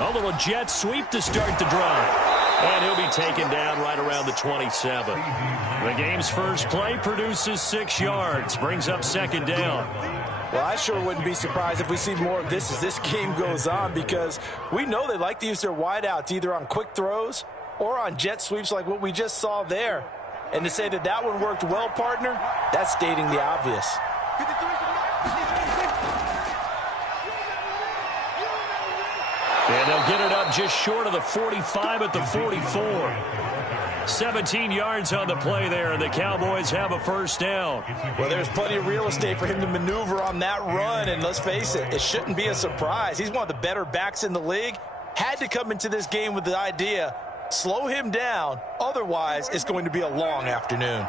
A little jet sweep to start the drive. And he'll be taken down right around the 27. The game's first play produces 6 yards. Brings up second down. Well, I sure wouldn't be surprised if we see more of this as this game goes on, because we know they like to use their wideouts either on quick throws or on jet sweeps like what we just saw there. And to say that that one worked well, partner, that's stating the obvious. And they'll get it up just short of the 45 at the 44. 17 yards on the play there, and the Cowboys have a first down. Well, there's plenty of real estate for him to maneuver on that run, and let's face it, it shouldn't be a surprise. He's one of the better backs in the league. Had to come into this game with the idea, slow him down, otherwise it's going to be a long afternoon.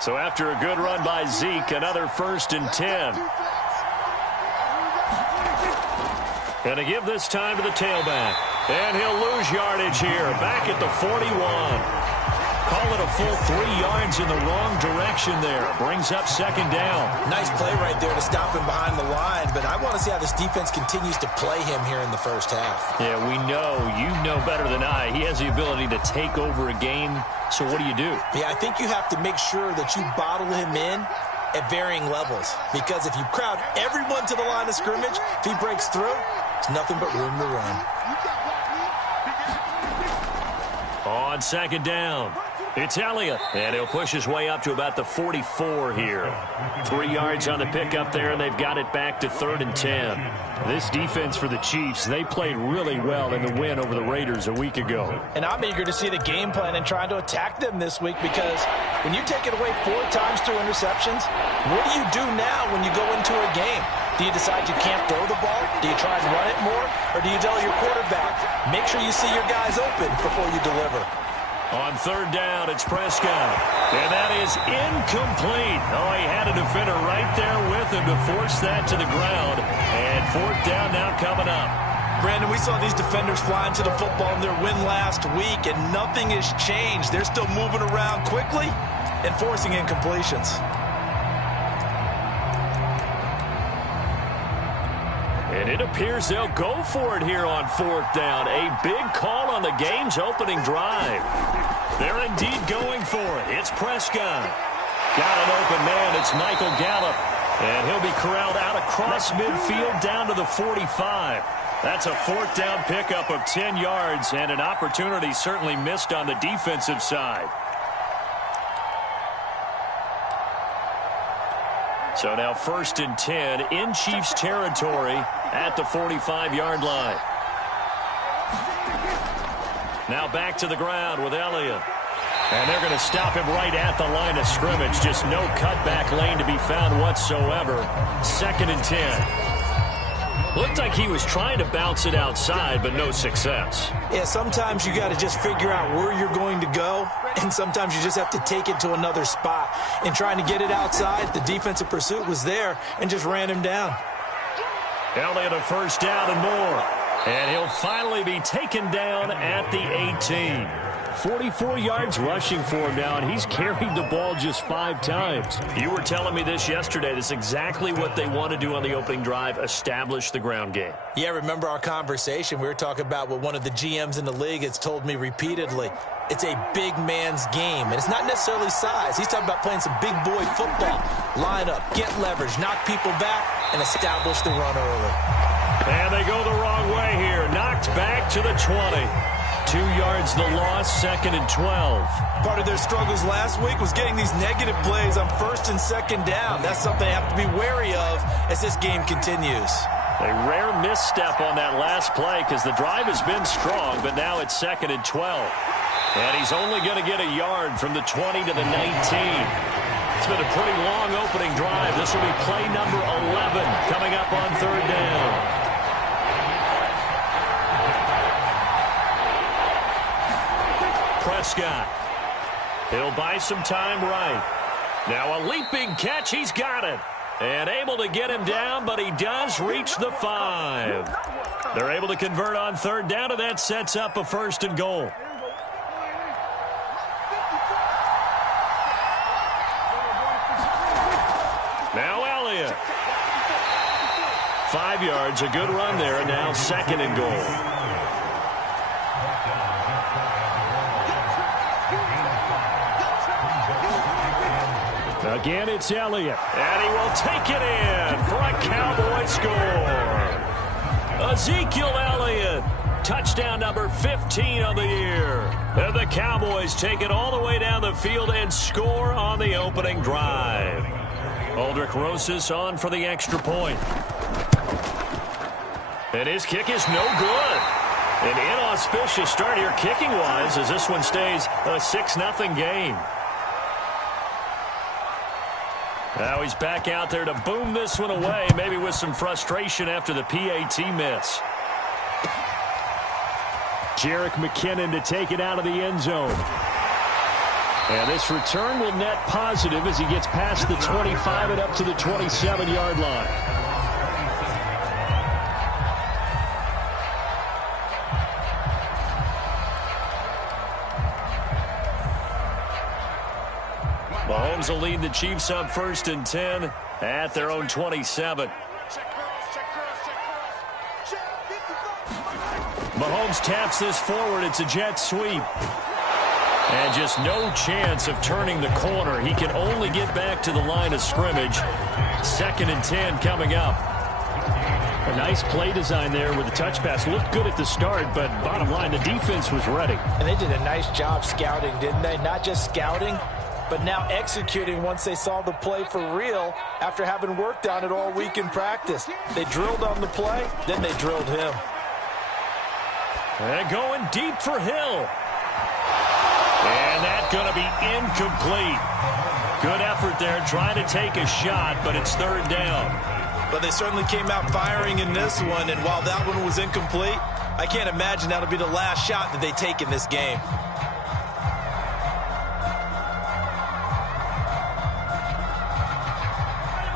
So after a good run by Zeke, another 1st and 10. Going to give this time to the tailback. And he'll lose yardage here. Back at the 41. Call it a full 3 yards in the wrong direction there. Brings up second down. Nice play right there to stop him behind the line. But I want to see how this defense continues to play him here in the first half. Yeah, we know. You know better than I. He has the ability to take over a game. So what do you do? Yeah, I think you have to make sure that you bottle him in at varying levels. Because if you crowd everyone to the line of scrimmage, if he breaks through, it's nothing but room to run. On second down, it's Elliott. And he'll push his way up to about the 44 here. 3 yards on the pickup there, and they've got it back to 3rd and 10. This defense for the Chiefs, they played really well in the win over the Raiders a week ago. And I'm eager to see the game plan and trying to attack them this week, because when you take it away 4 times through interceptions, what do you do now when you go into a game? Do you decide you can't throw the ball? Do you try and run it more? Or do you tell your quarterback, make sure you see your guys open before you deliver? On third down, it's Prescott. And that is incomplete. Oh, he had a defender right there with him to force that to the ground. And 4th down now coming up. Brandon, we saw these defenders flying to the football in their win last week, and nothing has changed. They're still moving around quickly and forcing incompletions. And it appears they'll go for it here on 4th down. A big call on the game's opening drive. They're indeed going for it. It's Prescott. Got an open man. It's Michael Gallup. And he'll be corralled out across midfield down to the 45. That's a 4th down pickup of 10 yards, and an opportunity certainly missed on the defensive side. So now 1st and 10 in Chiefs territory at the 45-yard line. Now back to the ground with Elliott. And they're going to stop him right at the line of scrimmage. Just no cutback lane to be found whatsoever. 2nd and 10. Looked like he was trying to bounce it outside, but no success. Yeah, sometimes you got to just figure out where you're going to go, and sometimes you just have to take it to another spot. In trying to get it outside, the defensive pursuit was there and just ran him down. Elliott a 1st down and more. And he'll finally be taken down at the 18. 44 yards rushing for him now, and he's carried the ball just 5 times. You were telling me this yesterday. This is exactly what they want to do on the opening drive, establish the ground game. Yeah, remember our conversation? We were talking about what one of the GMs in the league has told me repeatedly. It's a big man's game, and it's not necessarily size. He's talking about playing some big boy football. Line up, get leverage, knock people back, and establish the run early. And they go the wrong way here. Knocked back to the 20. 2 yards the loss, 2nd and 12. Part of their struggles last week was getting these negative plays on 1st and 2nd down. That's something they have to be wary of as this game continues. A rare misstep on that last play because the drive has been strong, but now it's 2nd and 12. And he's only going to get a yard from the 20 to the 19. It's been a pretty long opening drive. This will be play number 11 coming up on 3rd down. Prescott. He'll buy some time right. Now a leaping catch. He's got it. And able to get him down, but he does reach the 5. They're able to convert on 3rd down, and that sets up a 1st and goal. Now Elliott. 5 yards, a good run there, and now 2nd and goal. Again, it's Elliott. And he will take it in for a Cowboy score. Ezekiel Elliott. Touchdown number 15 of the year. And the Cowboys take it all the way down the field and score on the opening drive. Aldrich Rosas on for the extra point. And his kick is no good. An inauspicious start here kicking-wise as this one stays a 6-0 game. Now he's back out there to boom this one away, maybe with some frustration after the PAT miss. Jerick McKinnon to take it out of the end zone. And this return will net positive as he gets past the 25 and up to the 27-yard line. Mahomes will lead the Chiefs up 1st and 10 at their own 27. Mahomes taps this forward. It's a jet sweep. And just no chance of turning the corner. He can only get back to the line of scrimmage. 2nd and 10 coming up. A nice play design there with the touch pass. Looked good at the start, but bottom line, the defense was ready. And they did a nice job scouting, didn't they? Not just scouting, but now executing once they saw the play for real after having worked on it all week in practice. They drilled on the play, then they drilled him. And going deep for Hill. And that's going to be incomplete. Good effort there trying to take a shot, but it's 3rd down. But they certainly came out firing in this one, and while that one was incomplete, I can't imagine that'll be the last shot that they take in this game.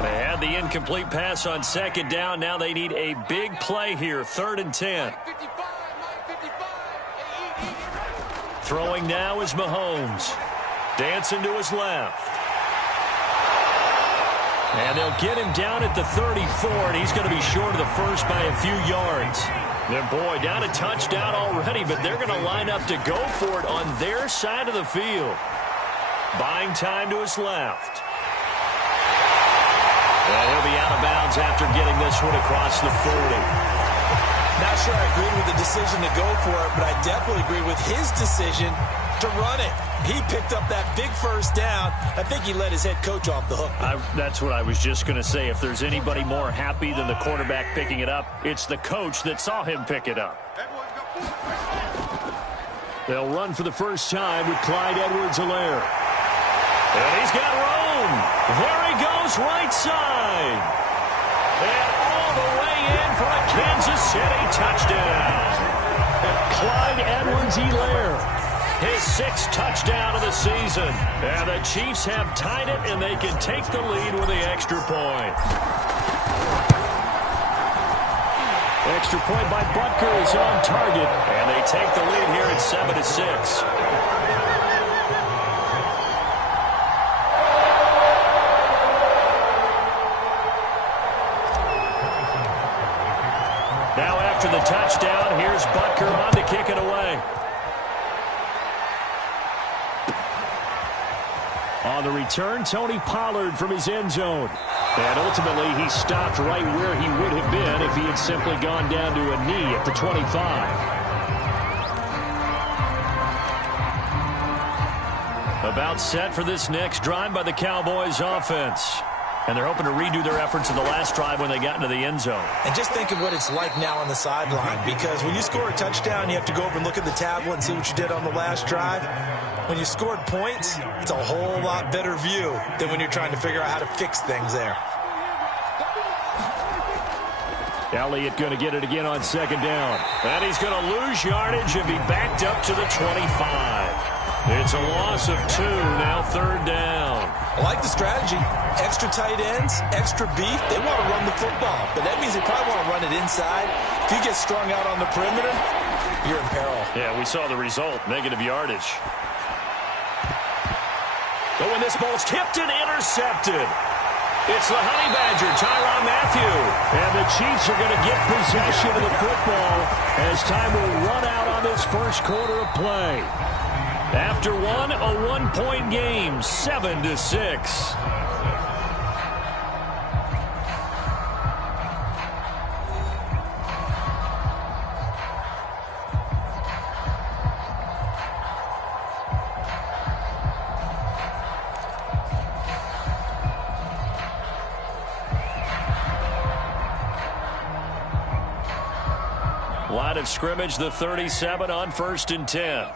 They had the incomplete pass on 2nd down. Now they need a big play here, 3rd and 10. Throwing now is Mahomes. Dancing to his left. And they'll get him down at the 34, and he's going to be short of the first by a few yards. Then, boy, down a touchdown already, but they're going to line up to go for it on their side of the field. Buying time to his left. And he'll be out of bounds after getting this one across the 40. Not sure I agree with the decision to go for it, but I definitely agree with his decision to run it. He picked up that big 1st down. I think he let his head coach off the hook. That's what I was just going to say. If there's anybody more happy than the quarterback picking it up, it's the coach that saw him pick it up. They'll run for the first time with Clyde Edwards-Helaire. And he's got room. There he goes, right side. And all the way in for a Kansas City touchdown. Clyde Edwards-Helaire, his 6th touchdown of the season. And the Chiefs have tied it, and they can take the lead with the extra point. Extra point by Butker is on target, and they take the lead here at 7-6. Now after the touchdown, here's Butker on to kick it away. On the return, Tony Pollard from his end zone. And ultimately, he stopped right where he would have been if he had simply gone down to a knee at the 25. About set for this next drive by the Cowboys offense. And they're hoping to redo their efforts in the last drive when they got into the end zone. And just think of what it's like now on the sideline, because when you score a touchdown, you have to go over and look at the tablet and see what you did on the last drive. When you scored points, it's a whole lot better view than when you're trying to figure out how to fix things there. Elliott going to get it again on 2nd down. And he's going to lose yardage and be backed up to the 25. It's a loss of 2, now 3rd down. I like the strategy. Extra tight ends, extra beef. They want to run the football, but that means they probably want to run it inside. If you get strung out on the perimeter, you're in peril. Yeah, we saw the result, negative yardage. But when this ball's tipped and intercepted, it's the Honey Badger, Tyrann Mathieu. And the Chiefs are going to get possession of the football as time will run out on this first quarter of play. After one, a one-point game, 7-6. Line of scrimmage, the 37 on 1st and 10.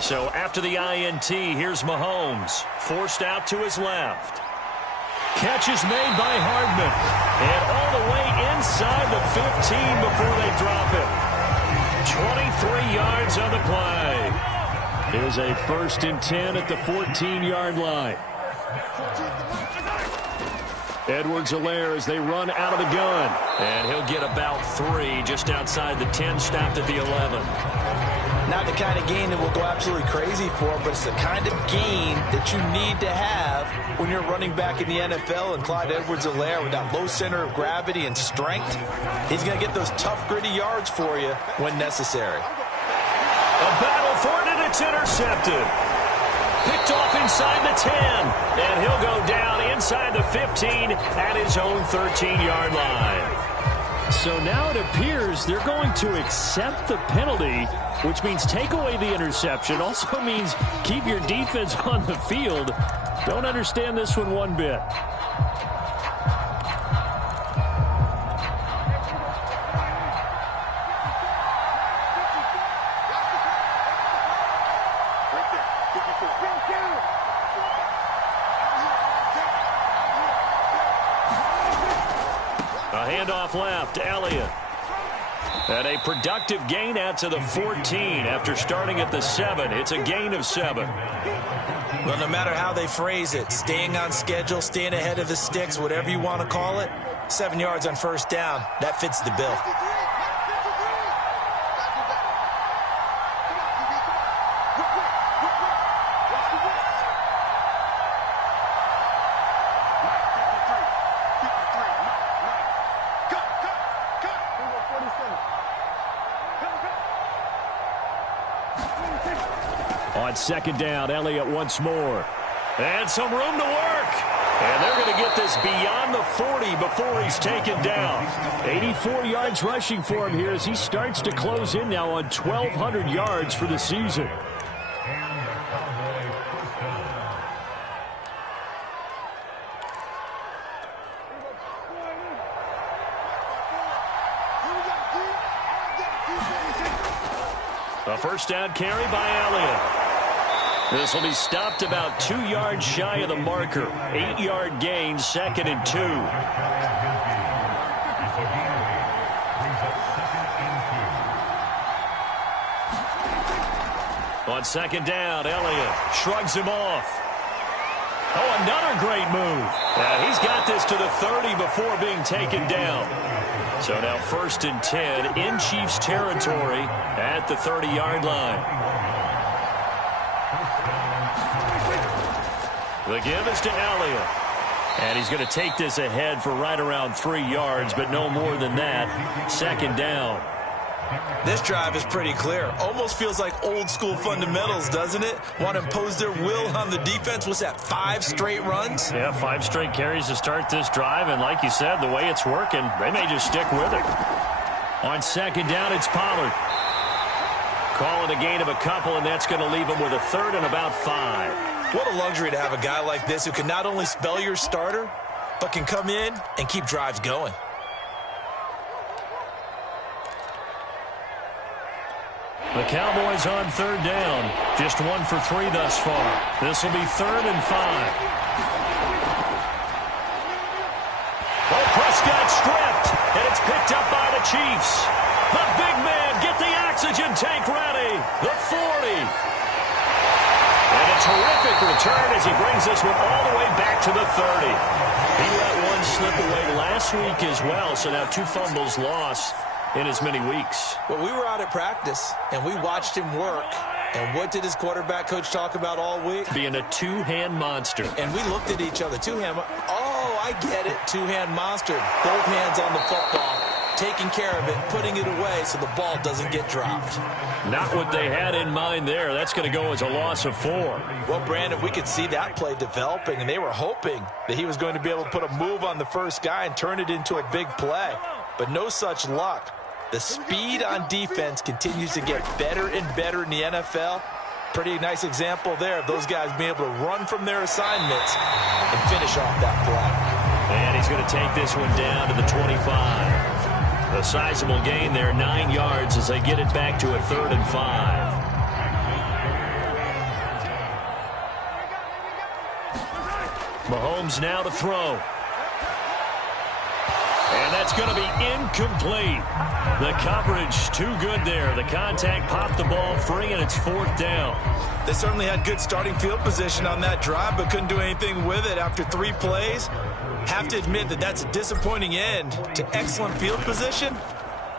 So after the INT, here's Mahomes. Forced out to his left. Catch is made by Hardman. And all the way inside the 15 before they drop it. 23 yards on the play. Here's a 1st and 10 at the 14-yard line. Edwards-Helaire as they run out of the gun. And he'll get about 3 just outside the 10, stopped at the 11. Not the kind of gain that we'll go absolutely crazy for, but it's the kind of gain that you need to have when you're running back in the NFL. And Clyde Edwards-Helaire, with that low center of gravity and strength, he's going to get those tough, gritty yards for you when necessary. A battle for it, and it's intercepted. Picked off inside the 10, and he'll go down inside the 15 at his own 13-yard line. So now it appears they're going to accept the penalty, which means take away the interception. Also means keep your defense on the field. Don't understand this one bit. A handoff left, Elliott. And a productive gain out to the 14 after starting at the 7. It's a gain of 7. Well, no matter how they phrase it, staying on schedule, staying ahead of the sticks, whatever you want to call it, 7 yards on 1st down, that fits the bill. On 2nd down, Elliott once more. And some room to work. And they're going to get this beyond the 40 before he's taken down. 84 yards rushing for him here as he starts to close in now on 1,200 yards for the season. A 1st down carry by Elliott. This will be stopped about 2 yards shy of the marker. 8-yard gain, 2nd and 2. On 2nd down, Elliott shrugs him off. Oh, another great move. He's got this to the 30 before being taken down. So now 1st and 10 in Chiefs territory at the 30-yard line. The give is to Elliott. And he's going to take this ahead for right around 3 yards, but no more than that. 2nd down. This drive is pretty clear. Almost feels like old school fundamentals, doesn't it? Want to impose their will on the defense. What's that, 5 straight runs? Yeah, 5 straight carries to start this drive. And like you said, the way it's working, they may just stick with it. On 2nd down, it's Pollard. Calling a gain of a couple, and that's going to leave him with a 3rd and about 5. What a luxury to have a guy like this who can not only spell your starter, but can come in and keep drives going. The Cowboys on 3rd down. Just 1 for 3 thus far. This will be 3rd and 5. Oh, Prescott stripped, and it's picked up by the Chiefs. The big man, get the oxygen tank ready. The 40. And a terrific return as he brings this one all the way back to the 30. He let one slip away last week as well, so now 2 fumbles lost in as many weeks. Well, we were out at practice, and we watched him work. And what did his quarterback coach talk about all week? Being a 2-hand monster. And we looked at each other. 2-hand. Oh, I get it. 2-hand monster. Both hands on the football, taking care of it, putting it away so the ball doesn't get dropped. Not what they had in mind there. That's going to go as a loss of 4. Well, Brandon, we could see that play developing, and they were hoping that he was going to be able to put a move on the first guy and turn it into a big play. But no such luck. The speed on defense continues to get better and better in the NFL. Pretty nice example there of those guys being able to run from their assignments and finish off that play. And he's going to take this one down to the 25. A sizable gain there, 9 yards as they get it back to a 3rd and 5. Mahomes now to throw. And that's going to be incomplete. The coverage too good there. The contact popped the ball free, and it's 4th down. They certainly had good starting field position on that drive, but couldn't do anything with it after 3 plays. Have to admit that that's a disappointing end to excellent field position.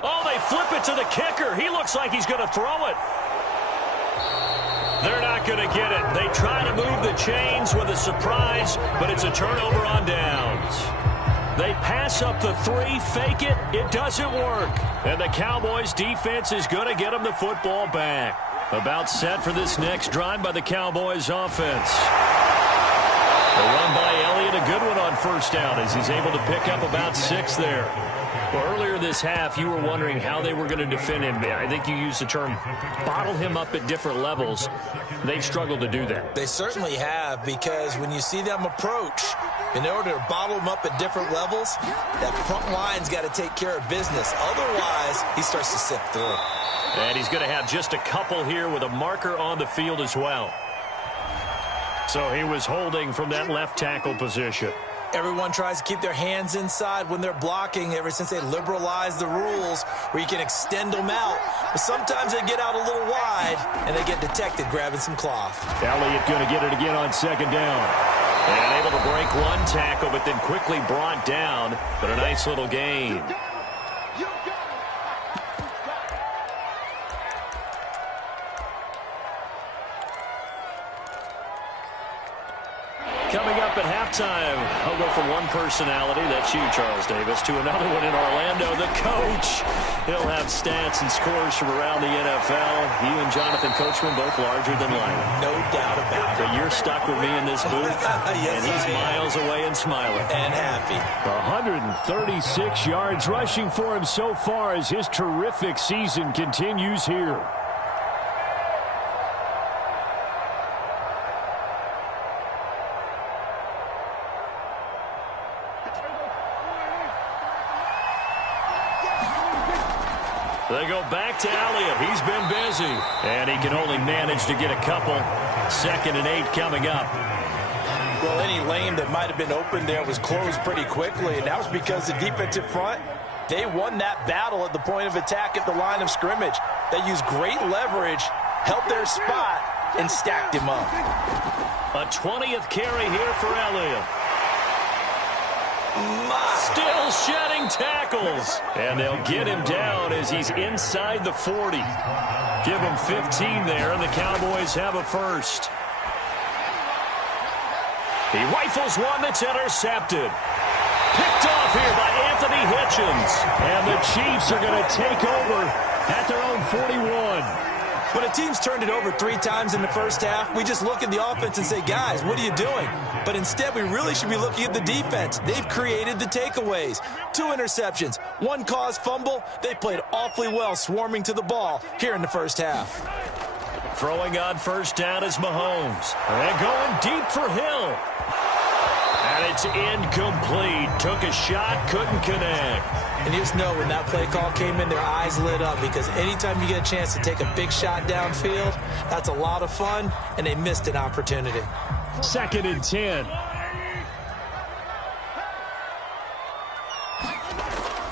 Oh, they flip it to the kicker. He looks like he's going to throw it. They're not going to get it. They try to move the chains with a surprise, but it's a turnover on downs. They pass up the 3, fake it. It doesn't work. And the Cowboys defense is going to get them the football back. About set for this next drive by the Cowboys offense. The run by Elliott, a good one on 1st down as he's able to pick up about 6 there. Well, earlier this half, you were wondering how they were going to defend him. I think you used the term bottle him up at different levels. They've struggled to do that. They certainly have, because when you see them approach, in order to bottle him up at different levels, that front line's got to take care of business. Otherwise, he starts to sift through. And he's going to have just a couple here with a marker on the field as well. So he was holding from that left tackle position. Everyone tries to keep their hands inside when they're blocking ever since they liberalized the rules where you can extend them out. But sometimes they get out a little wide and they get detected grabbing some cloth. Elliott going to get it again on 2nd down. And able to break 1 tackle, but then quickly brought down. But a nice little gain. Coming up at halftime, I'll go from one personality, that's you, Charles Davis, to another one in Orlando, the coach. He'll have stats and scores from around the NFL. You and Jonathan Coachman, both larger than life. No doubt about it. But you're stuck with me in this booth, yes, and he's miles away and smiling. And happy. 136 yards rushing for him so far as his terrific season continues here. They go back to Elliott. He's been busy. And he can only manage to get a couple. 2nd and 8 coming up. Well, any lane that might have been open there was closed pretty quickly, and that was because the defensive front, they won that battle at the point of attack at the line of scrimmage. They used great leverage, held their spot, and stacked him up. A 20th carry here for Elliott. Still shedding tackles. And they'll get him down as he's inside the 40. Give him 15 there, and the Cowboys have a first. He rifles one that's intercepted. Picked off here by Anthony Hitchens. And the Chiefs are going to take over at their own 41. When a team's turned it over 3 times in the first half, we just look at the offense and say, guys, what are you doing? But instead, we really should be looking at the defense. They've created the takeaways. 2 interceptions, 1 caused fumble. They played awfully well swarming to the ball here in the first half. Throwing on 1st down is Mahomes. And going deep for Hill. And it's incomplete. Took a shot, couldn't connect. And you just know when that play call came in, their eyes lit up, because anytime you get a chance to take a big shot downfield, that's a lot of fun, and they missed an opportunity. 2nd and 10.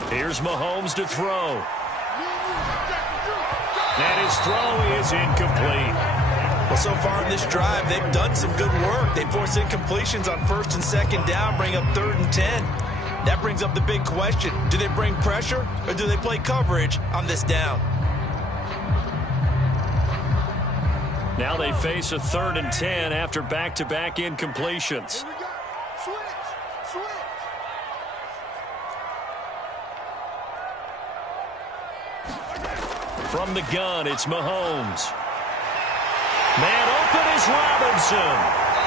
Here's Mahomes to throw. And his throw is incomplete. Well, so far in this drive, they've done some good work. They force incompletions on 1st and 2nd down, bring up 3rd and 10. That brings up the big question. Do they bring pressure, or do they play coverage on this down? Now they face a 3rd and 10 after back-to-back incompletions. From the gun, it's Mahomes. Man open is Robinson.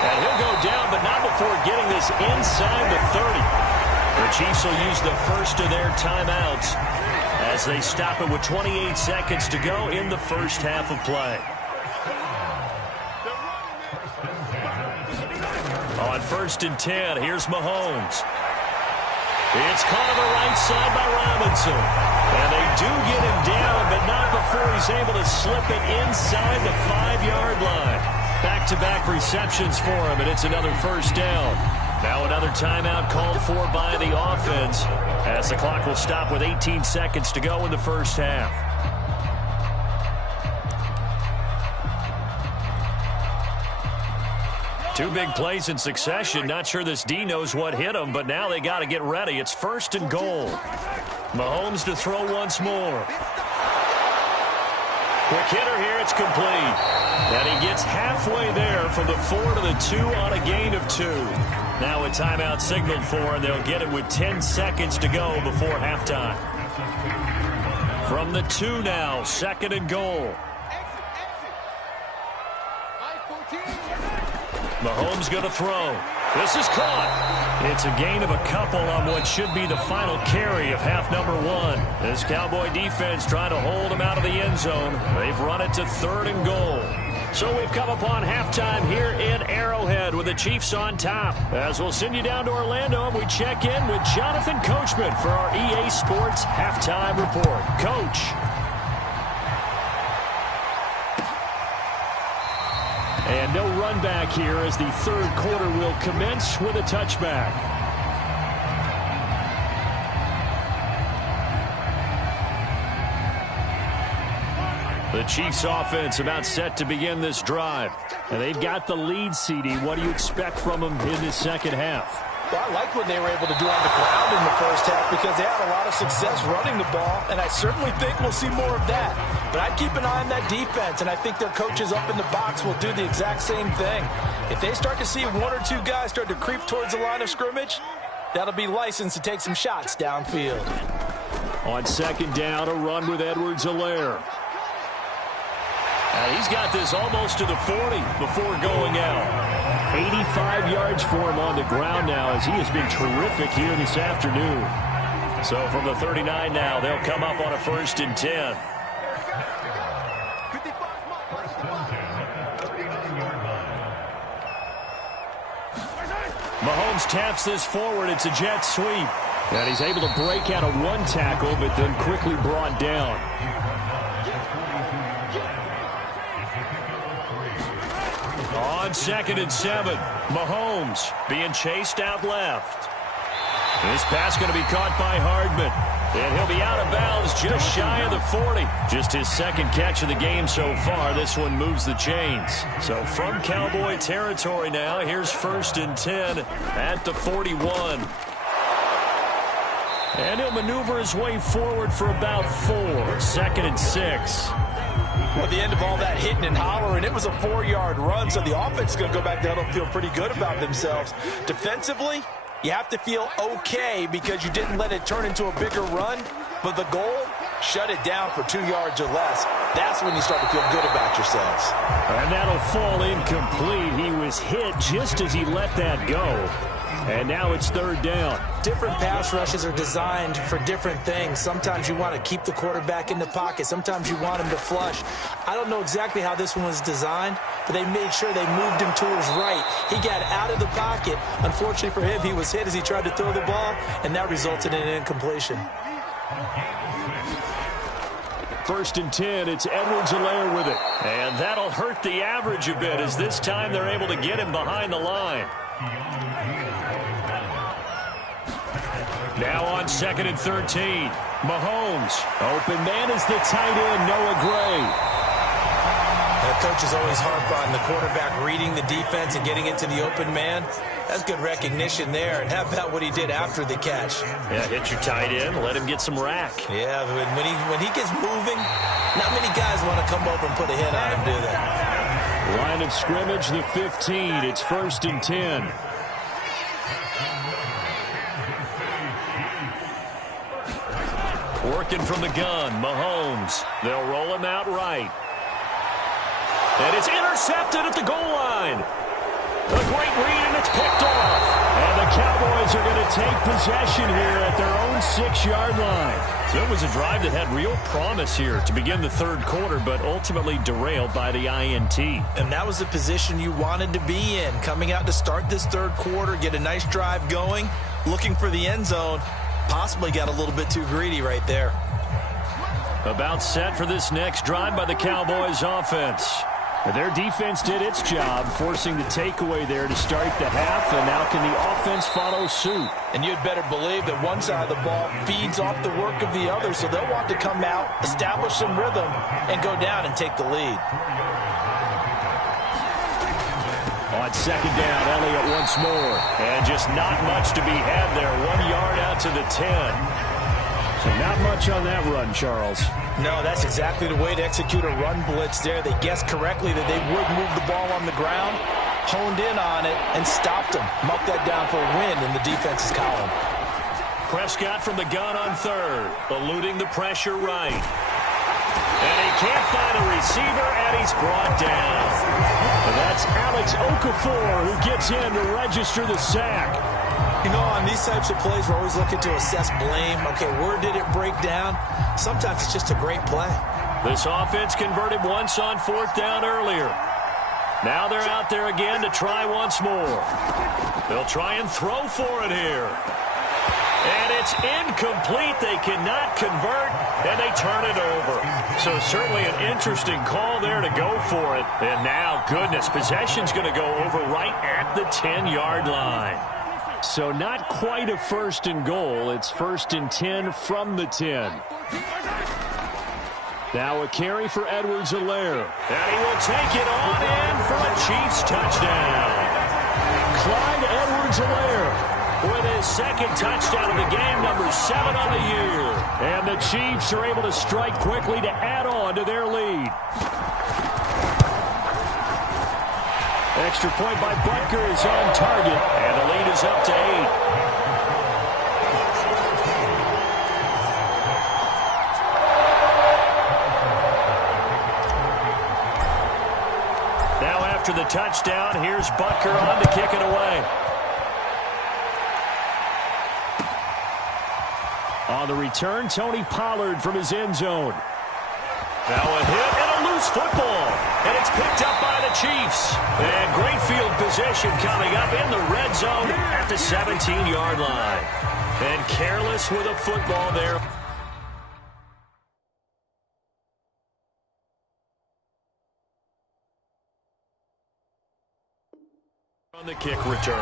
And he'll go down, but not before getting this inside the 30. The Chiefs will use the first of their timeouts as they stop it with 28 seconds to go in the first half of play. On 1st and 10, here's Mahomes. It's caught on the right side by Robinson. And they do get him down, but not before he's able to slip it inside the 5-yard line. Back-to-back receptions for him, and it's another first down. Now another timeout called for by the offense, as the clock will stop with 18 seconds to go in the first half. Two big plays in succession. Not sure this D knows what hit him, but now they got to get ready. It's 1st and goal. Mahomes to throw once more. Quick hitter here. It's complete. And he gets halfway there from the 4 to the 2 on a gain of 2. Now a timeout signaled for, and they'll get it with 10 seconds to go before halftime. From the 2 now, 2nd and goal. Mahomes going to throw. This is caught. It's a gain of a couple on what should be the final carry of half number 1. This Cowboy defense trying to hold him out of the end zone. They've run it to 3rd and goal. So we've come upon halftime here in Arrowhead with the Chiefs on top. As we'll send you down to Orlando, and we check in with Jonathan Coachman for our EA Sports Halftime Report. Coach. And no run back here as the 3rd quarter will commence with a touchback. The Chiefs offense about set to begin this drive. And they've got the lead, CD. What do you expect from them in this second half? Well, I like what they were able to do on the ground in the first half because they had a lot of success running the ball, and I certainly think we'll see more of that. But I'd keep an eye on that defense, and I think their coaches up in the box will do the exact same thing. If they start to see 1 or 2 guys start to creep towards the line of scrimmage, that'll be licensed to take some shots downfield. On 2nd down, a run with Edwards-Helaire. He's got this almost to the 40 before going out. 85 yards for him on the ground now as he has been terrific here this afternoon. So from the 39 now, they'll come up on a 1st and 10. Mahomes taps this forward. It's a jet sweep. And he's able to break out of 1 tackle, but then quickly brought down. On 2nd and 7, Mahomes being chased out left. This pass going to be caught by Hardman. And he'll be out of bounds just shy of the 40. Just his 2nd catch of the game so far. This one moves the chains. So from Cowboy territory now, here's 1st and 10 at the 41. And he'll maneuver his way forward for about 4. 2nd and 6. At the end of all that hitting and hollering, it was a 4-yard run, so the offense is going to go back down and feel pretty good about themselves. Defensively, you have to feel okay because you didn't let it turn into a bigger run, but the goal, shut it down for 2 yards or less. That's when you start to feel good about yourselves. And that'll fall incomplete. He was hit just as he let that go. And now it's 3rd down. Different pass rushes are designed for different things. Sometimes you want to keep the quarterback in the pocket. Sometimes you want him to flush. I don't know exactly how this one was designed, but they made sure they moved him to his right. He got out of the pocket. Unfortunately for him, he was hit as he tried to throw the ball, and that resulted in an incompletion. 1st and 10, it's Edwards-Helaire with it. And that'll hurt the average a bit as this time they're able to get him behind the line. Now on 2nd and 13, Mahomes. Open man is the tight end, Noah Gray. The coaches always harp on the quarterback reading the defense and getting into the open man. That's good recognition there. And how about what he did after the catch? Yeah, hit your tight end, let him get some rack. Yeah, when he gets moving, not many guys want to come over and put a hit on him, do they? Line of scrimmage, the 15. It's 1st and 10. Working from the gun, Mahomes. They'll roll him out right. And it's intercepted at the goal line. A great read, and it's picked off. And the Cowboys are going to take possession here at their own 6-yard line. So it was a drive that had real promise here to begin the third quarter, but ultimately derailed by the INT. And that was the position you wanted to be in. Coming out to start this third quarter, get a nice drive going, looking for the end zone. Possibly got a little bit too greedy right there. About set for this next drive by the Cowboys offense. Their defense did its job, forcing the takeaway there to start the half, and now can the offense follow suit? And you'd better believe that one side of the ball feeds off the work of the other, so they'll want to come out, establish some rhythm, and go down and take the lead. On second down, Elliott once more. And just not much to be had there. 1 yard out to the 10. So not much on that run, Charles. No, that's exactly the way to execute a run blitz there. They guessed correctly that they would move the ball on the ground, honed in on it, and stopped them. Marked that down for a win in the defense's column. Prescott from the gun on third, eluding the pressure right. And he can't find a receiver, and he's brought down. And that's Alex Okafor who gets in to register the sack. You know, on these types of plays, we're always looking to assess blame. Okay, where did it break down? Sometimes it's just a great play. This offense converted once on fourth down earlier. Now they're out there again to try once more. They'll try and throw for it here. And it's incomplete. They cannot convert, and they turn it over. So certainly an interesting call there to go for it. And now, goodness, possession's going to go over right at the 10-yard line. So not quite a first and goal. It's first and 10 from the 10. Now a carry for Edwards-Helaire. And he will take it on in for a Chiefs touchdown. Clyde Edwards-Helaire with his second touchdown of the game, number 7 on the year. And the Chiefs are able to strike quickly to add on to their lead. Extra point by Butker is on target, and the lead is up to 8. Now after the touchdown, here's Butker on to kick it away. On the return, Tony Pollard from his end zone. Now a hit and a loose football. And it's picked up by the Chiefs. And great field position coming up in the red zone at the 17-yard line. And careless with a football there. On the kick return.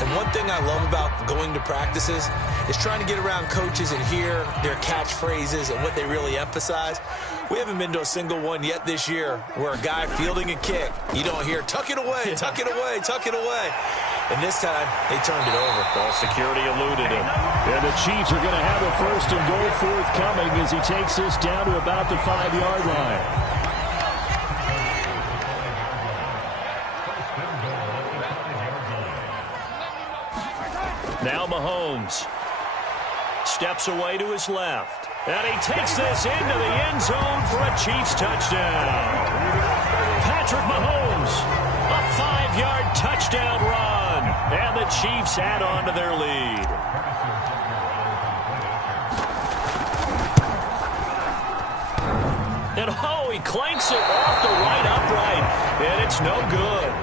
And one thing I love about going to practices is trying to get around coaches and hear their catchphrases and what they really emphasize. We haven't been to a single one yet this year where a guy fielding a kick, you don't hear, tuck it away, tuck it away, tuck it away. And this time, they turned it over. Ball security eluded him. And the Chiefs are going to have a first and goal forthcoming as he takes this down to about the 5-yard line. Now Mahomes steps away to his left. And he takes this into the end zone for a Chiefs touchdown. Patrick Mahomes, a 5-yard touchdown run. And the Chiefs add on to their lead. And oh, he clanks it off the right upright. And it's no good.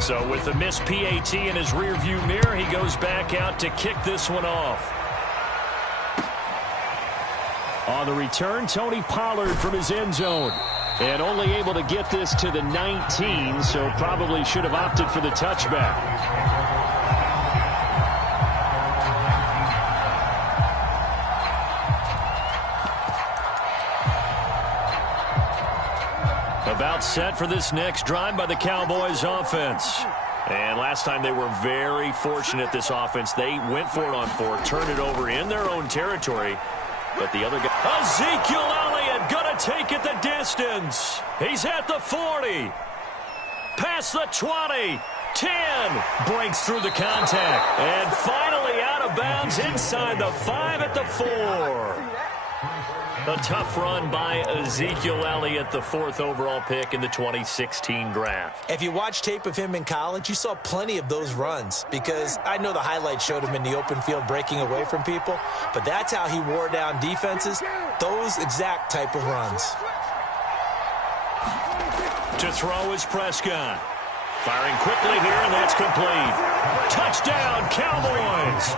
So with the missed PAT in his rearview mirror, he goes back out to kick this one off. On the return, Tony Pollard from his end zone. And only able to get this to the 19, so probably should have opted for the touchback. About set for this next drive by the Cowboys offense. And last time they were very fortunate, this offense. They went for it on 4, turned it over in their own territory. But the other guy, Ezekiel Elliott, going to take it the distance. He's at the 40. Past the 20. 10. Breaks through the contact. And finally out of bounds inside the 5 at the 4. A tough run by Ezekiel Elliott, the 4th overall pick in the 2016 draft. If you watch tape of him in college, you saw plenty of those runs because I know the highlights showed him in the open field breaking away from people, but that's how he wore down defenses, those exact type of runs. To throw is Prescott. Firing quickly here, and that's complete. Touchdown, Cowboys!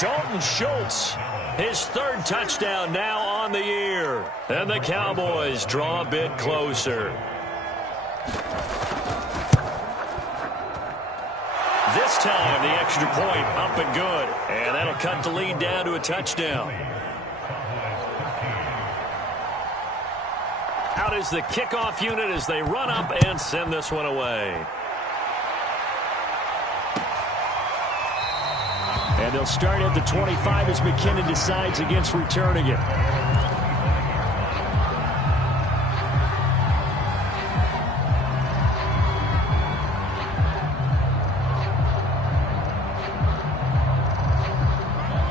Dalton Schultz, his 3rd touchdown now on the year. And the Cowboys draw a bit closer. This time, the extra point up and good. And that'll cut the lead down to a touchdown. Out is the kickoff unit as they run up and send this one away. And they'll start at the 25 as McKinnon decides against returning it.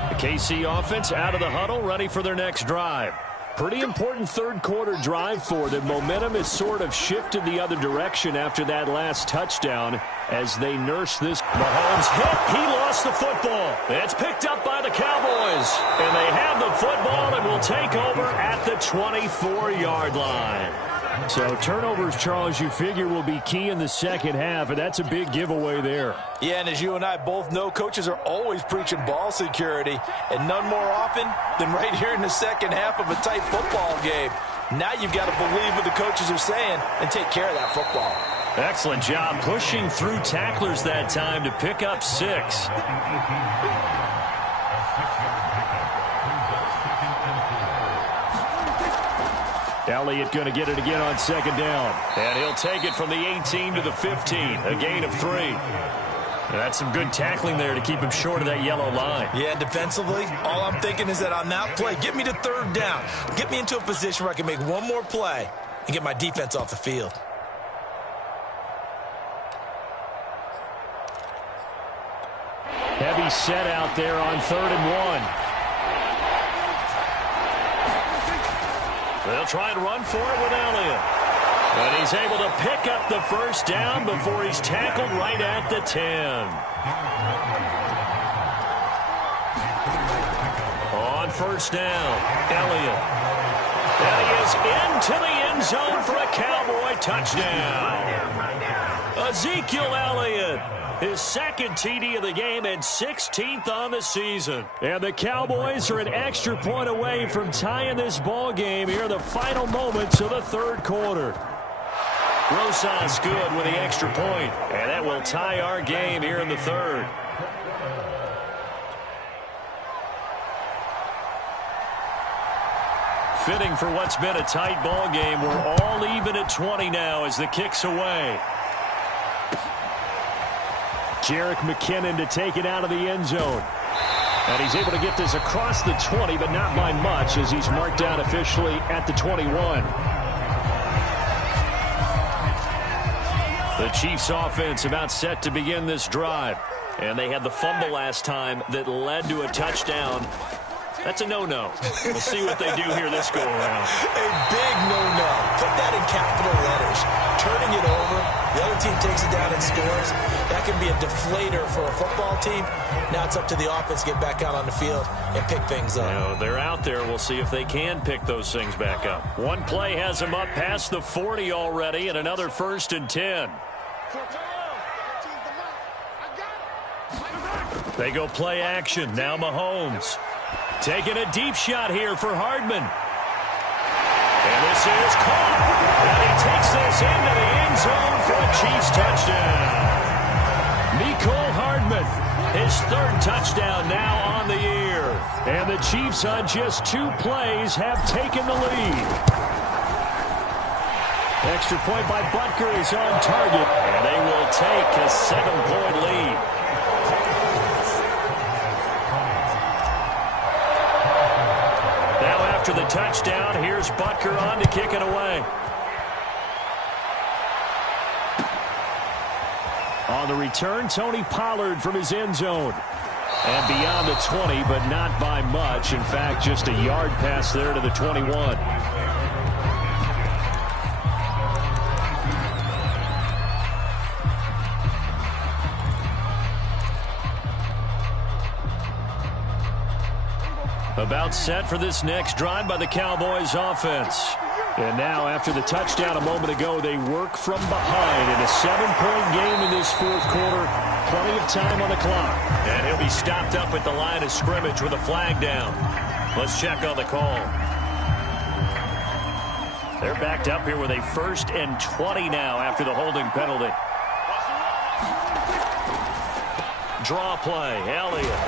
The KC offense out of the huddle, ready for their next drive. Pretty important 3rd quarter drive for them. Momentum has sort of shifted the other direction after that last touchdown as they nurse this. Mahomes hit. He lost the football. It's picked up by the Cowboys. And they have the football and will take over at the 24-yard line. So turnovers, Charles, you figure will be key in the second half, and that's a big giveaway there. Yeah, and as you and I both know, coaches are always preaching ball security, and none more often than right here in the second half of a tight football game. Now you've got to believe what the coaches are saying and take care of that football. Excellent job pushing through tacklers that time to pick up 6. Elliott going to get it again on 2nd down. And he'll take it from the 18 to the 15, a gain of 3. And that's some good tackling there to keep him short of that yellow line. Yeah, defensively, all I'm thinking is that on that play, get me to 3rd down. Get me into a position where I can make one more play and get my defense off the field. Heavy set out there on 3rd and 1. They'll try and run for it with Elliott. And he's able to pick up the 1st down before he's tackled right at the 10. On 1st down, Elliott. And he is into the end zone for a Cowboy touchdown. Ezekiel Elliott, his 2nd TD of the game and 16th on the season. And the Cowboys are an extra point away from tying this ball game here in the final moments of the 3rd quarter. Rosas good with the extra point, and that will tie our game here in the 3rd. Fitting for what's been a tight ball game. We're all even at 20 now as the kick's away. Jerick McKinnon to take it out of the end zone. And he's able to get this across the 20, but not by much as he's marked down officially at the 21. The Chiefs offense about set to begin this drive. And they had the fumble last time that led to a touchdown. That's a no-no. We'll see what they do here this go-around. A big no-no. Put that in capital letters. Turning it over, the other team takes it down and scores. That can be a deflator for a football team. Now it's up to the offense to get back out on the field and pick things up. You know, they're out there. We'll see if they can pick those things back up. One play has them up past the 40 already, and another 1st and 10. They go play action. Now Mahomes. Taking a deep shot here for Hardman. And this is caught. And he takes this into the end zone for a Chiefs touchdown. Mecole Hardman, his 3rd touchdown now on the year. And the Chiefs on just 2 plays have taken the lead. Extra point by Butker is on target. And they will take a 7-point lead. After the touchdown, here's Butker on to kick it away. On the return, Tony Pollard from his end zone. And beyond the 20, but not by much. In fact, just a yard pass there to the 21. About set for this next drive by the Cowboys offense. And now, after the touchdown a moment ago, they work from behind in a 7-point game in this fourth quarter. Plenty of time on the clock. And he'll be stopped up at the line of scrimmage with a flag down. Let's check on the call. They're backed up here with a 1st and 20 now after the holding penalty. Draw play, Elliott.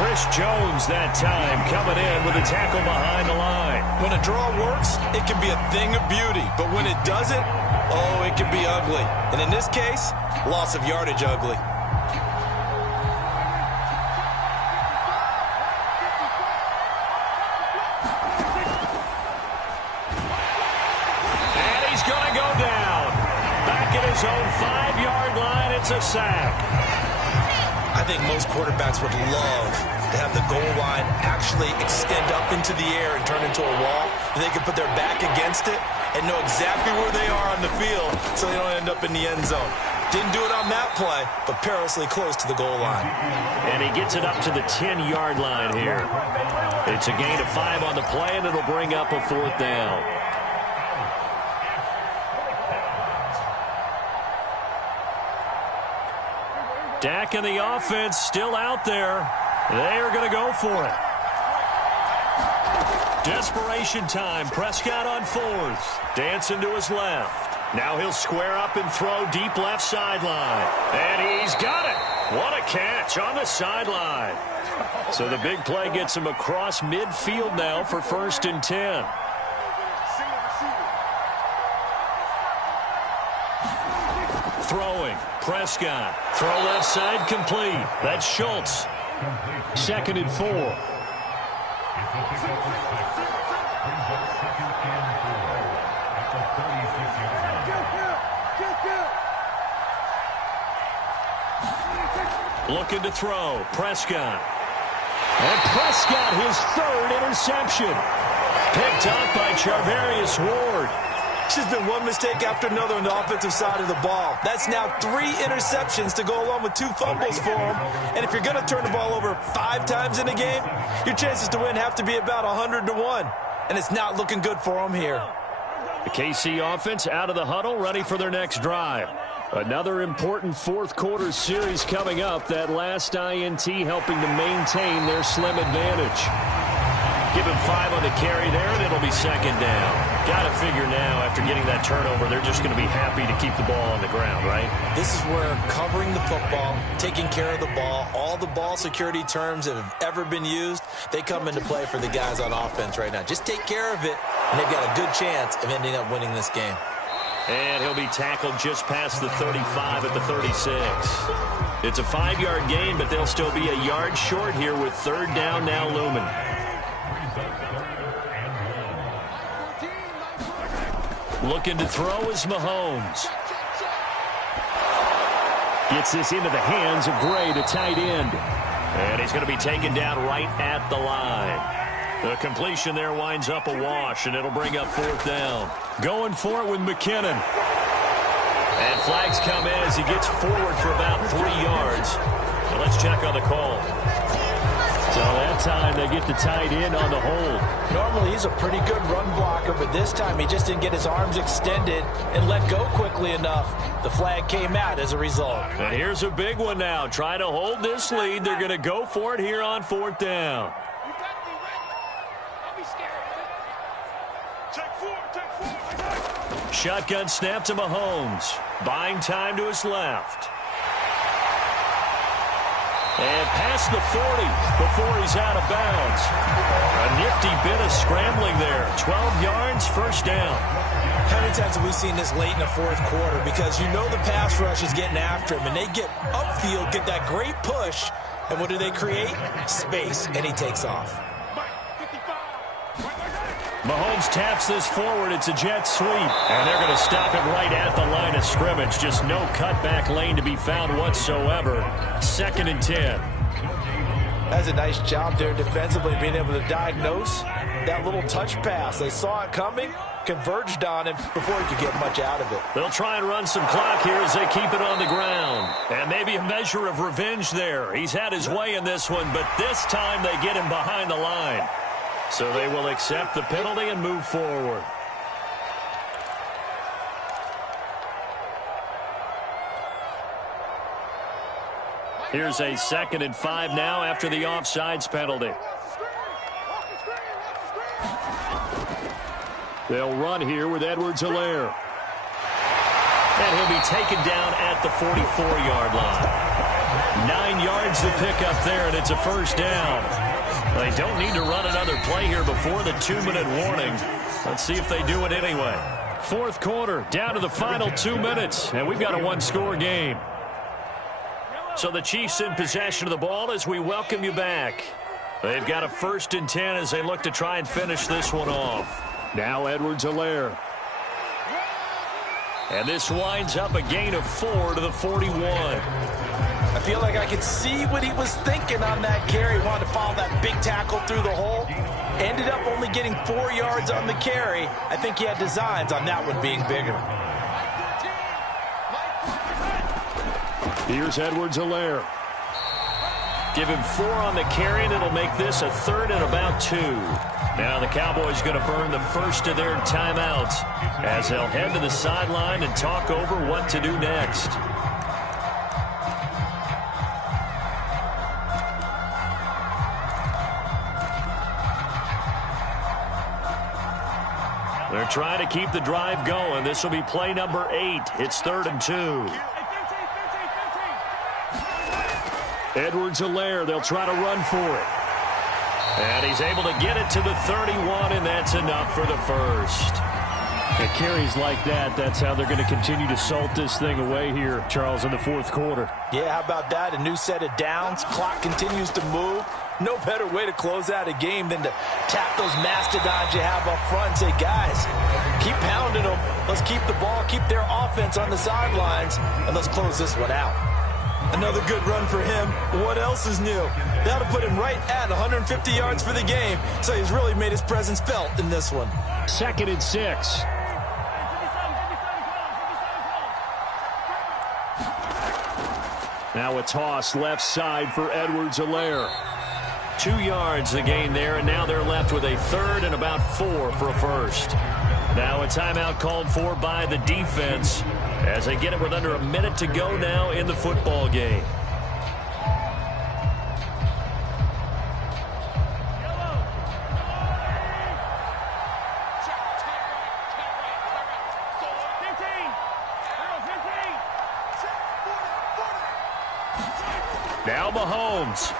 Chris Jones that time coming in with a tackle behind the line. When a draw works, it can be a thing of beauty. But when it doesn't, oh, it can be ugly. And in this case, loss of yardage ugly. And he's going to go down. Back at his own 5-yard line, it's a sack. I think most quarterbacks would love to have the goal line actually extend up into the air and turn into a wall. They can put their back against it and know exactly where they are on the field so they don't end up in the end zone. Didn't do it on that play, but perilously close to the goal line. And he gets it up to the 10-yard line here. It's a gain of 5 on the play, and it'll bring up a 4th down. Dak and the offense still out there. They are going to go for it. Desperation time. Prescott on 4th. Dancing to his left. Now he'll square up and throw deep left sideline. And he's got it. What a catch on the sideline. So the big play gets him across midfield now for 1st and 10. Throwing. Prescott. Throw left side complete. That's Schultz. 2nd and 4. Looking to throw. Prescott. And Prescott, his 3rd interception. Picked up by Charvarius Ward. It's just been one mistake after another on the offensive side of the ball. That's now 3 interceptions to go along with 2 fumbles for him. And if you're going to turn the ball over 5 times in a game, your chances to win have to be about 100-1. And it's not looking good for him here. The KC offense out of the huddle, ready for their next drive. Another important fourth quarter series coming up. That last INT helping to maintain their slim advantage. Give him 5 on the carry there, and it'll be 2nd down. Got to figure now, after getting that turnover, they're just going to be happy to keep the ball on the ground, right? This is where covering the football, taking care of the ball, all the ball security terms that have ever been used, they come into play for the guys on offense right now. Just take care of it, and they've got a good chance of ending up winning this game. And he'll be tackled just past the 35 at the 36. It's a 5-yard gain, but they'll still be a yard short here with 3rd down now looming. Looking to throw is Mahomes. Gets this into the hands of Gray, the tight end. And he's going to be taken down right at the line. The completion there winds up a wash, and it'll bring up 4th down. Going for it with McKinnon. And flags come in as he gets forward for about 3 yards. And let's check on the call. So that time they get the tight end on the hold. Normally he's a pretty good run blocker, but this time he just didn't get his arms extended and let go quickly enough. The flag came out as a result. And here's a big one now. Trying to hold this lead. They're going to go for it here on 4th down. Shotgun snap to Mahomes. Buying time to his left. And past the 40 before he's out of bounds. A nifty bit of scrambling there. 12 yards, 1st down. How many times have we seen this late in the fourth quarter? Because you know the pass rush is getting after him, and they get upfield, get that great push, and what do they create? Space, and he takes off. Mahomes taps this forward. It's a jet sweep. And they're going to stop it right at the line of scrimmage. Just no cutback lane to be found whatsoever. 2nd and 10. That's a nice job there defensively, being able to diagnose that little touch pass. They saw it coming, converged on him before he could get much out of it. They'll try and run some clock here as they keep it on the ground. And maybe a measure of revenge there. He's had his way in this one, but this time they get him behind the line. So they will accept the penalty and move forward. Here's a 2nd and 5 now after the offsides penalty. They'll run here with Edwards-Helaire. And he'll be taken down at the 44-yard line. 9 yards to pick up there, and it's a first down. They don't need to run another play here before the 2-minute warning. Let's see if they do it anyway. 4th quarter, down to the final 2 minutes, and we've got a 1-score game. So the Chiefs in possession of the ball as we welcome you back. They've got a 1st and 10 as they look to try and finish this one off. Now Edwards-Helaire. And this winds up a gain of 4 to the 41. I feel like I could see what he was thinking on that carry. He wanted to follow that big tackle through the hole. Ended up only getting 4 yards on the carry. I think he had designs on that one being bigger. Here's Edwards-Helaire. Give him 4 on the carry, and it'll make this a 3rd and about 2. Now the Cowboys going to burn the first of their timeouts as they'll head to the sideline and talk over what to do next. They're trying to keep the drive going. This will be play number 8. It's 3rd and 2. Edwards-Helaire, they'll try to run for it. And he's able to get it to the 31, and that's enough for the first. It carries like that. That's how they're going to continue to salt this thing away here, Charles, in the 4th quarter. Yeah, how about that? A new set of downs. Clock continues to move. No better way to close out a game than to tap those mastodons you have up front and say, guys, keep pounding them. Let's keep the ball, keep their offense on the sidelines, and let's close this one out. Another good run for him. What else is new? That'll put him right at 150 yards for the game, so he's really made his presence felt in this one. 2nd and 6. Now a toss left side for Edwards-Helaire. 2 yards the gain there, and now they're left with a 3rd and about 4 for a first. Now a timeout called for by the defense as they get it with under a minute to go now in the football game. Now Mahomes.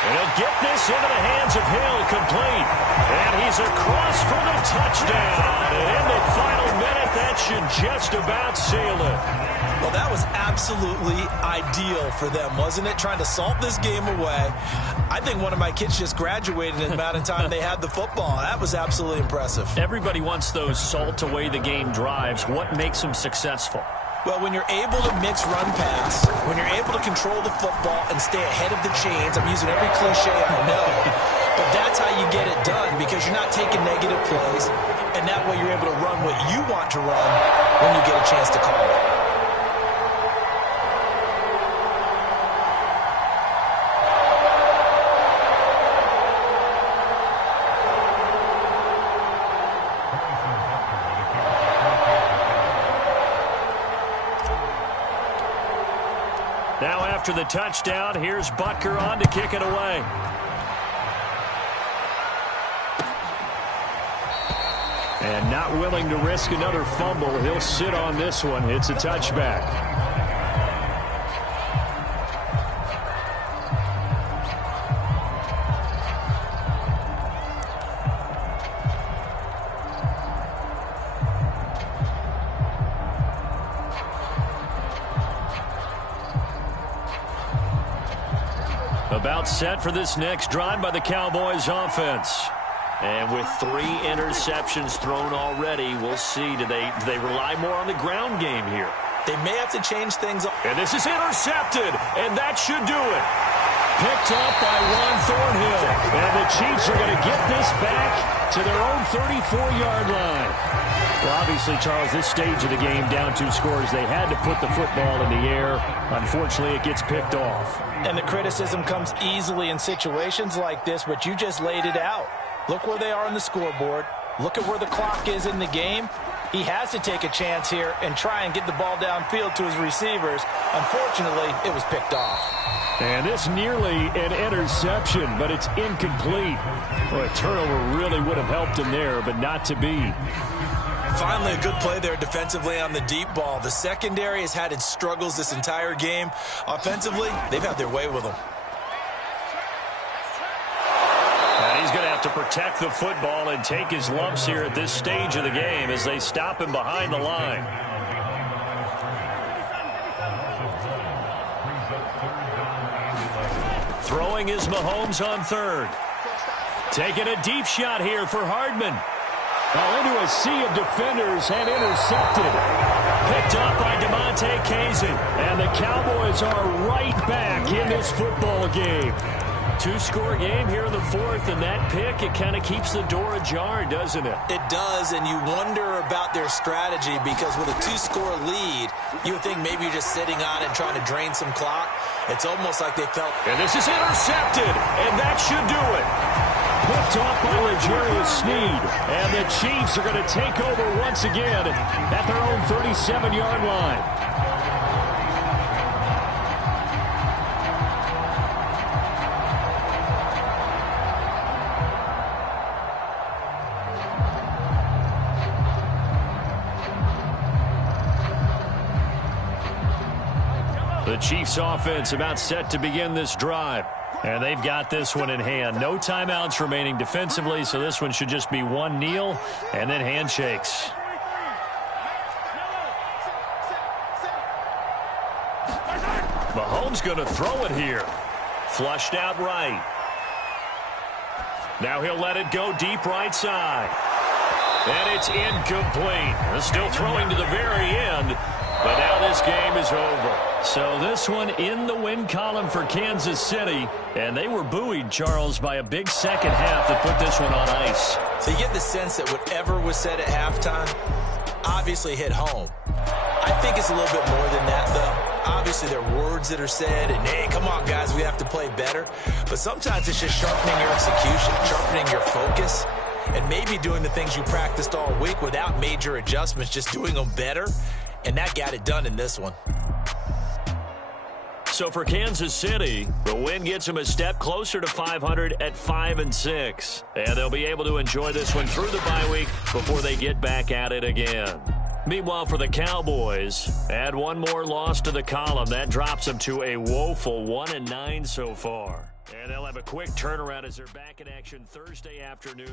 And he'll get this into the hands of Hill, complete. And he's across for the touchdown. And in the final minute, that should just about seal it. Well, that was absolutely ideal for them, wasn't it? Trying to salt this game away. I think one of my kids just graduated in the amount of time they had the football. That was absolutely impressive. Everybody wants those salt away the game drives. What makes them successful? Well, when you're able to mix run pass, when you're able to control the football and stay ahead of the chains, I'm using every cliche I know, but that's how you get it done because you're not taking negative plays, and that way you're able to run what you want to run when you get a chance to call it. Now after the touchdown, here's Butker on to kick it away. And not willing to risk another fumble. He'll sit on this one. It's a touchback. About set for this next drive by the Cowboys offense. And with 3 interceptions thrown already, we'll see. Do they rely more on the ground game here? They may have to change things up. And this is intercepted, and that should do it. Picked up by Juan Thornhill. And the Chiefs are going to get this back to their own 34-yard line. Well, obviously, Charles, this stage of the game, down 2 scores, they had to put the football in the air. Unfortunately, it gets picked off. And the criticism comes easily in situations like this, but you just laid it out. Look where they are on the scoreboard. Look at where the clock is in the game. He has to take a chance here and try and get the ball downfield to his receivers. Unfortunately, it was picked off. And this nearly an interception, but it's incomplete. Well, a turnover really would have helped him there, but not to be. Finally, a good play there defensively on the deep ball. The secondary has had its struggles this entire game. Offensively, they've had their way with them. He's going to have to protect the football and take his lumps here at this stage of the game as they stop him behind the line. Throwing is Mahomes on 3rd. Taking a deep shot here for Hardman. Into a sea of defenders and intercepted. Picked up by DeMonte Kazin. And the Cowboys are right back in this football game. 2-score game here in the 4th, and that pick, it kind of keeps the door ajar, doesn't it? It does, and you wonder about their strategy because with a 2-score lead, you would think maybe you're just sitting on it trying to drain some clock. It's almost like they felt. And this is intercepted, and that should do it. Picked off by L'Jarius Sneed, and the Chiefs are going to take over once again at their own 37-yard line. The Chiefs offense about set to begin this drive. And they've got this one in hand. No timeouts remaining defensively, so this one should just be one kneel and then handshakes. Mahomes going to throw it here. Flushed out right. Now he'll let it go deep right side. And it's incomplete. Still throwing to the very end. But now this game is over. So this one in the win column for Kansas City. And they were buoyed, Charles, by a big second half that put this one on ice. So you get the sense that whatever was said at halftime obviously hit home. I think it's a little bit more than that, though. Obviously, there are words that are said, and, hey, come on, guys, we have to play better. But sometimes it's just sharpening your execution, sharpening your focus, and maybe doing the things you practiced all week without major adjustments, just doing them better. And that got it done in this one. So for Kansas City, the win gets them a step closer to 500 at 5-6. And they'll be able to enjoy this one through the bye week before they get back at it again. Meanwhile, for the Cowboys, add one more loss to the column. That drops them to a woeful 1-9 so far. And they'll have a quick turnaround as they're back in action Thursday afternoon.